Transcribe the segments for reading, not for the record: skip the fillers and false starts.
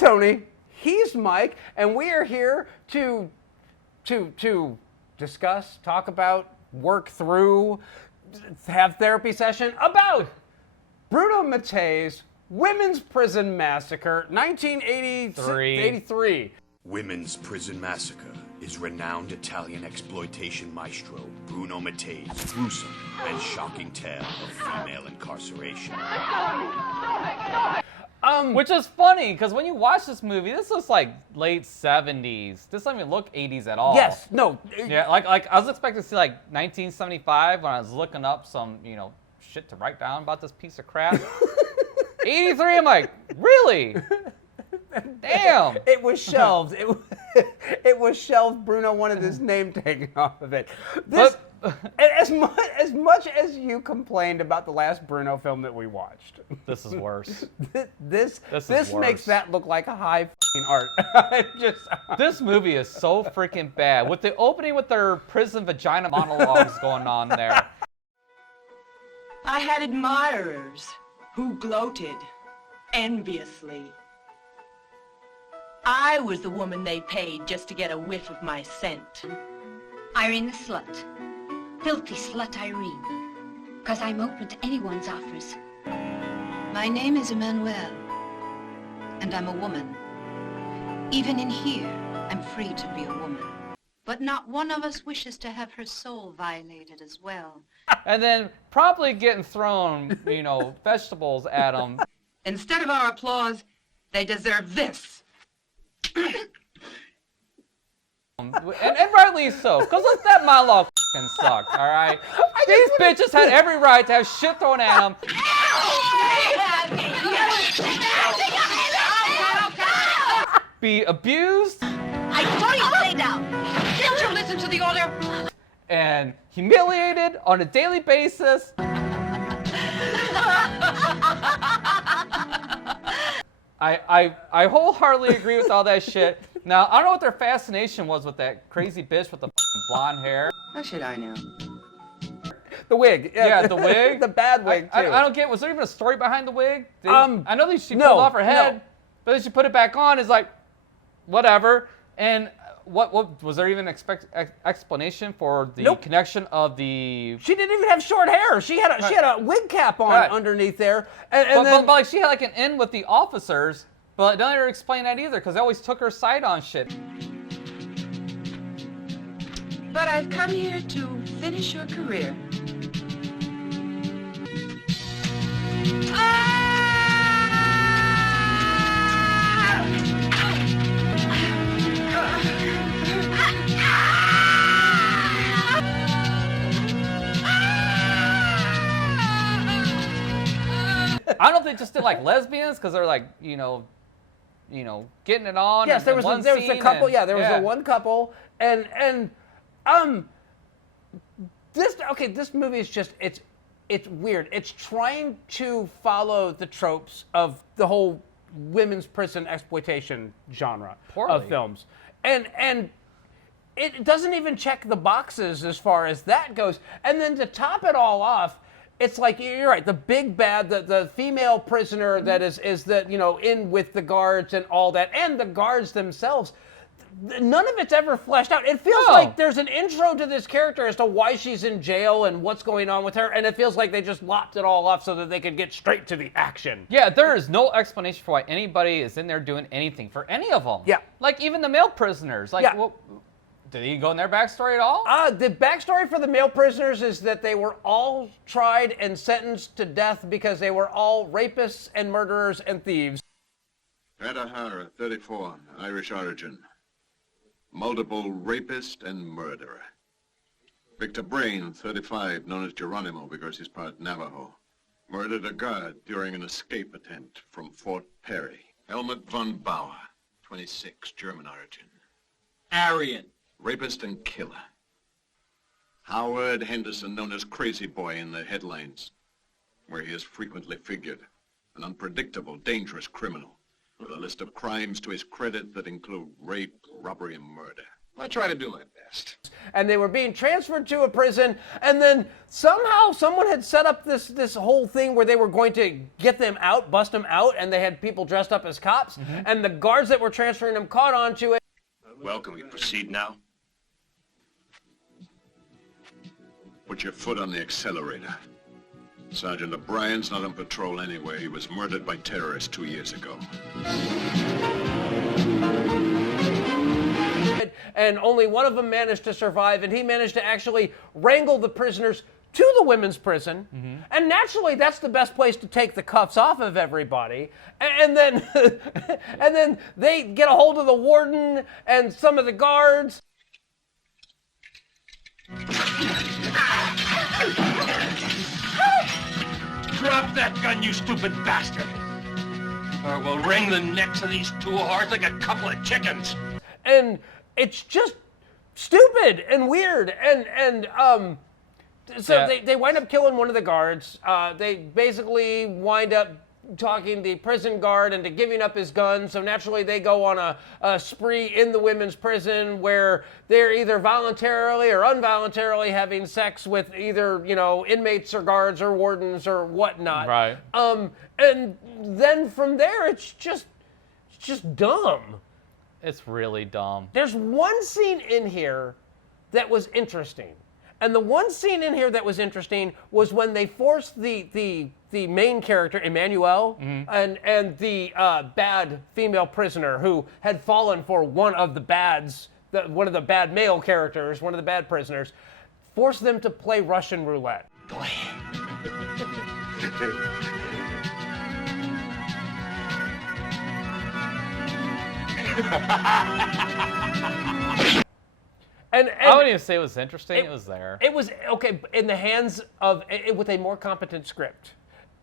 Tony. He's Mike, and we are here to discuss, talk about, work through, have therapy session about Bruno Mattei's Women's Prison Massacre, 1983. Women's Prison Massacre is renowned Italian exploitation maestro Bruno Mattei's gruesome and shocking tale of female incarceration. Which is funny, because when you watch this movie, this looks like late 70s. This doesn't even look 80s at all. Yes, no. Yeah, like I was expecting to see like 1975 when I was looking up some, shit to write down about this piece of crap. 83, I'm like, really? Damn. It was shelved. It was shelved. Bruno wanted his name taken off of it. As much as you complained about the last Bruno film that we watched, this is worse. This worse. makes that look like a high f***ing art. This movie is so freaking bad. With the opening with their prison vagina monologues going on there. I had admirers who gloated enviously. I was the woman they paid just to get a whiff of my scent. Irene the slut. Filthy slut Irene. Because I'm open to anyone's offers. My name is Emmanuelle. And I'm a woman. Even in here, I'm free to be a woman. But not one of us wishes to have her soul violated as well. And then promptly getting thrown, vegetables at them. Instead of our applause, they deserve this. And rightly so, because that monologue f***ing sucked, all right? These bitches had every right to have shit thrown at them. Be abused. I told you to lay down. Didn't you listen to the order? And humiliated on a daily basis. I wholeheartedly agree with all that shit. Now, I don't know what their fascination was with that crazy bitch with the blonde hair. How should I know? The wig. Yeah, the wig. The bad wig, too. I don't get, was there even a story behind the wig? I know that she pulled off her head, but then she put it back on. It's like, whatever. And what was there even explanation for the connection of the? She didn't even have short hair. She had a wig cap on underneath there, but like she had like an in with the officers, but don't ever explain that either because they always took her side on shit. But I've come here to finish your career. I don't know if they just did like lesbians because they're like, getting it on. Yes, there was a couple. There was a one couple, and this movie is just it's weird. It's trying to follow the tropes of the whole women's prison exploitation genre of films, and it doesn't even check the boxes as far as that goes. And then to top it all off, it's like, you're right, the big bad, the female prisoner that is in with the guards and all that, and the guards themselves. None of it's ever fleshed out. It feels like there's an intro to this character as to why she's in jail and what's going on with her, and it feels like they just lopped it all off so that they could get straight to the action. Yeah, there is no explanation for why anybody is in there doing anything for any of them. Yeah. Like even the male prisoners. Like, did he go in their backstory at all? The backstory for the male prisoners is that they were all tried and sentenced to death because they were all rapists and murderers and thieves. Pat O'Hara, 34, Irish origin. Multiple rapist and murderer. Victor Brain, 35, known as Geronimo because he's part Navajo. Murdered a guard during an escape attempt from Fort Perry. Helmut von Bauer, 26, German origin. Aryan. Rapist and killer. Howard Henderson, known as Crazy Boy in the headlines, where he has frequently figured. An unpredictable, dangerous criminal with a list of crimes to his credit that include rape, robbery, and murder. I try to do my best. And they were being transferred to a prison, and then somehow someone had set up this whole thing where they were going to get them out, bust them out, and they had people dressed up as cops, and the guards that were transferring them caught on to it. Well, can we proceed now? Put your foot on the accelerator. Sergeant O'Brien's not on patrol anyway. He was murdered by terrorists 2 years ago. And only one of them managed to survive, and he managed to actually wrangle the prisoners to the women's prison. And naturally, that's the best place to take the cuffs off of everybody. And then, and then they get a hold of the warden and some of the guards. Drop that gun, you stupid bastard! Or we'll wring the necks of these two whores like a couple of chickens. And it's just stupid and weird. So they wind up killing one of the guards. They basically wind up talking the prison guard into giving up his gun. So naturally they go on a spree in the women's prison where they're either voluntarily or involuntarily having sex with either, inmates or guards or wardens or whatnot. Right. And then from there, it's just dumb. It's really dumb. There's one scene in here that was interesting. And the one scene in here that was interesting was when they forced the main character, Emmanuel, and the bad female prisoner who had fallen for one of the bads, one of the bad male characters, one of the bad prisoners, forced them to play Russian roulette. Go ahead. And I wouldn't even say it was interesting. It was there. It was, okay, in the hands of, with a more competent script,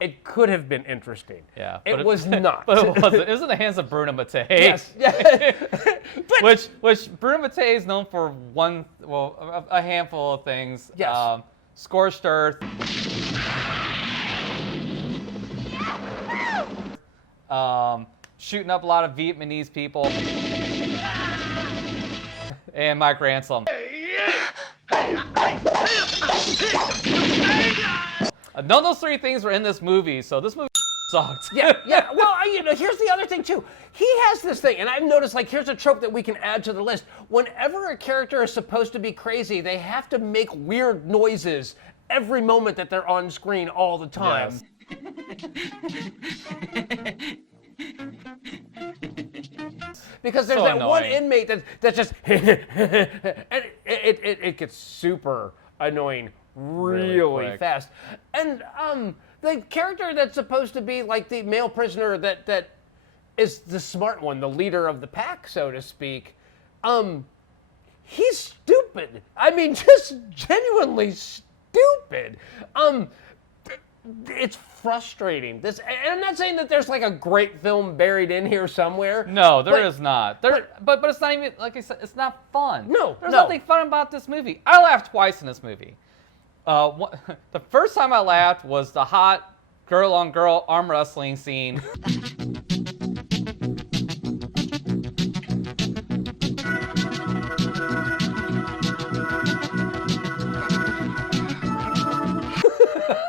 it could have been interesting. Yeah. It was not. But it wasn't. It was in the hands of Bruno Mattei. Yes. which Bruno Mattei is known for a handful of things. Yes. Scorched Earth. Shooting up a lot of Vietnamese people. And Mike Ransom. None of those three things were in this movie, so this movie sucked. Yeah. Well, here's the other thing, too. He has this thing, and I've noticed, here's a trope that we can add to the list. Whenever a character is supposed to be crazy, they have to make weird noises every moment that they're on screen all the time. Yes. Because there's So that one annoying. inmate that's just, and it gets super annoying really fast. And the character that's supposed to be like the male prisoner that is the smart one, the leader of the pack, so to speak, he's stupid. I mean, just genuinely stupid. It's frustrating. And I'm not saying that there's a great film buried in here somewhere. No, there is not. But it's not even, like I said, it's not fun. There's nothing fun about this movie. I laughed twice in this movie. The first time I laughed was the hot girl-on-girl arm wrestling scene.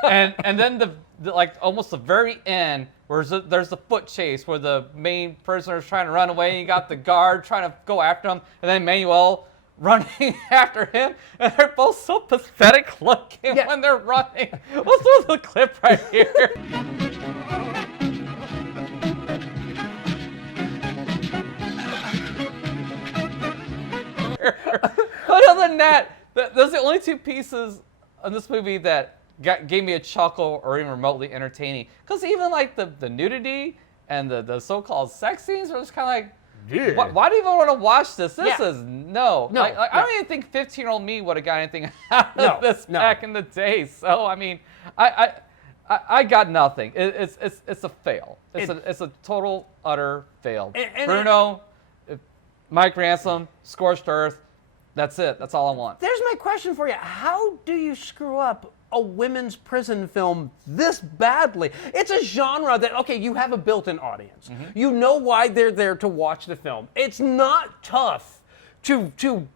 and then the almost the very end, where there's the foot chase where the main prisoner is trying to run away, and you got the guard trying to go after him, and then Manuel running after him, and they're both so pathetic looking when they're running. Let's throw the clip right here. But other than that, those are the only two pieces in this movie that gave me a chuckle or even remotely entertaining. Because even the nudity and the so-called sex scenes are just kind of why do you even want to watch this? This is no. I don't even think 15-year-old me would have got anything out of this back in the day. So I mean, I got nothing. It's a fail. It's a total utter fail. Bruno, Mike Ransom, Scorched Earth. That's it. That's all I want. There's my question for you. How do you screw up a women's prison film this badly? It's a genre that, okay, you have a built-in audience. You know why they're there to watch the film. It's not tough to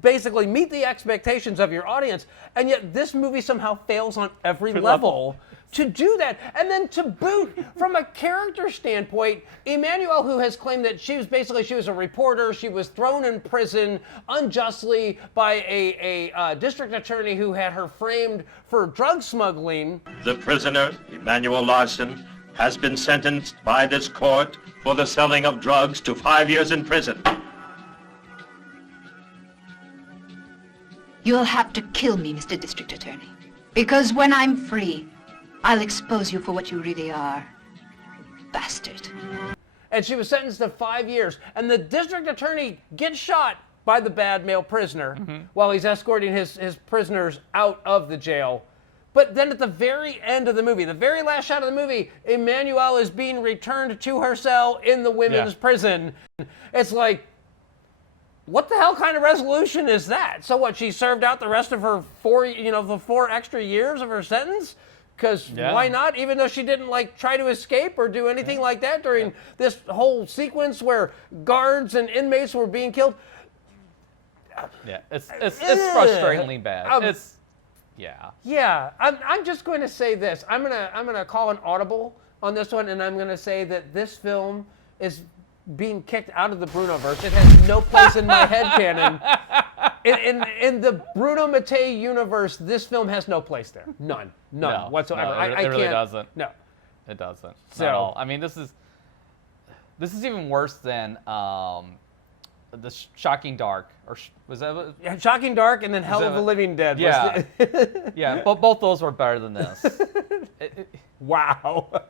basically meet the expectations of your audience, and yet this movie somehow fails on every level to do that. And then to boot, from a character standpoint, Emmanuelle, who has claimed that she was a reporter, she was thrown in prison unjustly by a district attorney who had her framed for drug smuggling. The prisoner, Emmanuelle Larson, has been sentenced by this court for the selling of drugs to 5 years in prison. You'll have to kill me, Mr. District Attorney. Because when I'm free, I'll expose you for what you really are. Bastard. And she was sentenced to 5 years. And the district attorney gets shot by the bad male prisoner while he's escorting his prisoners out of the jail. But then at the very end of the movie, the very last shot of the movie, Emmanuelle is being returned to her cell in the women's prison. It's like, what the hell kind of resolution is that? So what, she served out the rest of her the 4 extra years of her sentence? Because why not? Even though she didn't try to escape or do anything like that during this whole sequence where guards and inmates were being killed. Yeah, it's frustratingly bad. Yeah, I'm just going to say this. I'm gonna call an audible on this one, and I'm going to say that this film is being kicked out of the Brunoverse. It has no place in my headcanon. In the Bruno Mattei universe, this film has no place there. None whatsoever. No, I it really can't, doesn't. No, it doesn't. So, at all. I mean, this is even worse than the Shocking Dark, or was that? Shocking Dark, and then Hell of the Living Dead. Yeah, yeah. But both those were better than this. Wow.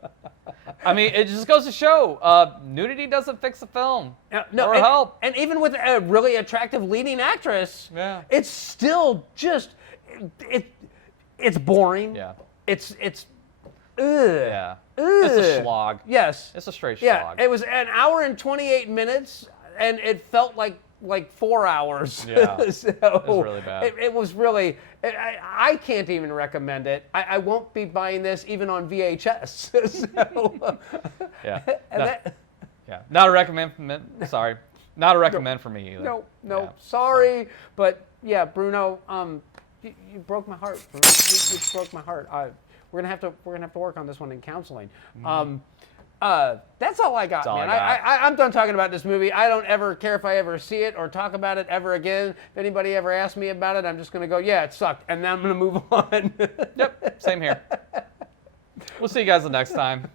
I mean, it just goes to show nudity doesn't fix a film. Or help. And even with a really attractive leading actress, it's still just it's boring. Yeah. It's ugh. Yeah. Ugh. It's a slog. Yes. It's a straight slog. slog. It was an hour and 28 minutes, and it felt like 4 hours. Yeah. So it was really bad. It was really. I can't even recommend it. I won't be buying this even on VHS. So, yeah. Not a recommend. Sorry. Not a recommend for me either. No. Yeah. Sorry, but yeah, Bruno. You broke my heart. Bruno. You broke my heart. We're gonna have to work on this one in counseling. That's all I got, man. I'm done talking about this movie. I don't ever care if I ever see it or talk about it ever again. If anybody ever asks me about it, I'm just going to go, yeah, it sucked, and then I'm going to move on. Yep, same here. We'll see you guys the next time.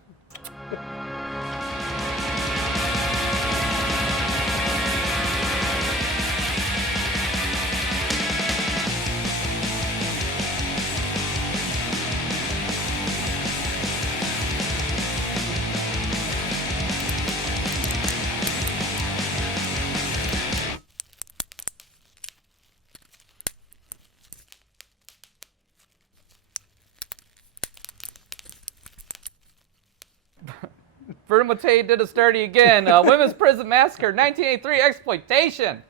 Bruno Mattei did us dirty again. Women's Prison Massacre, 1983 exploitation.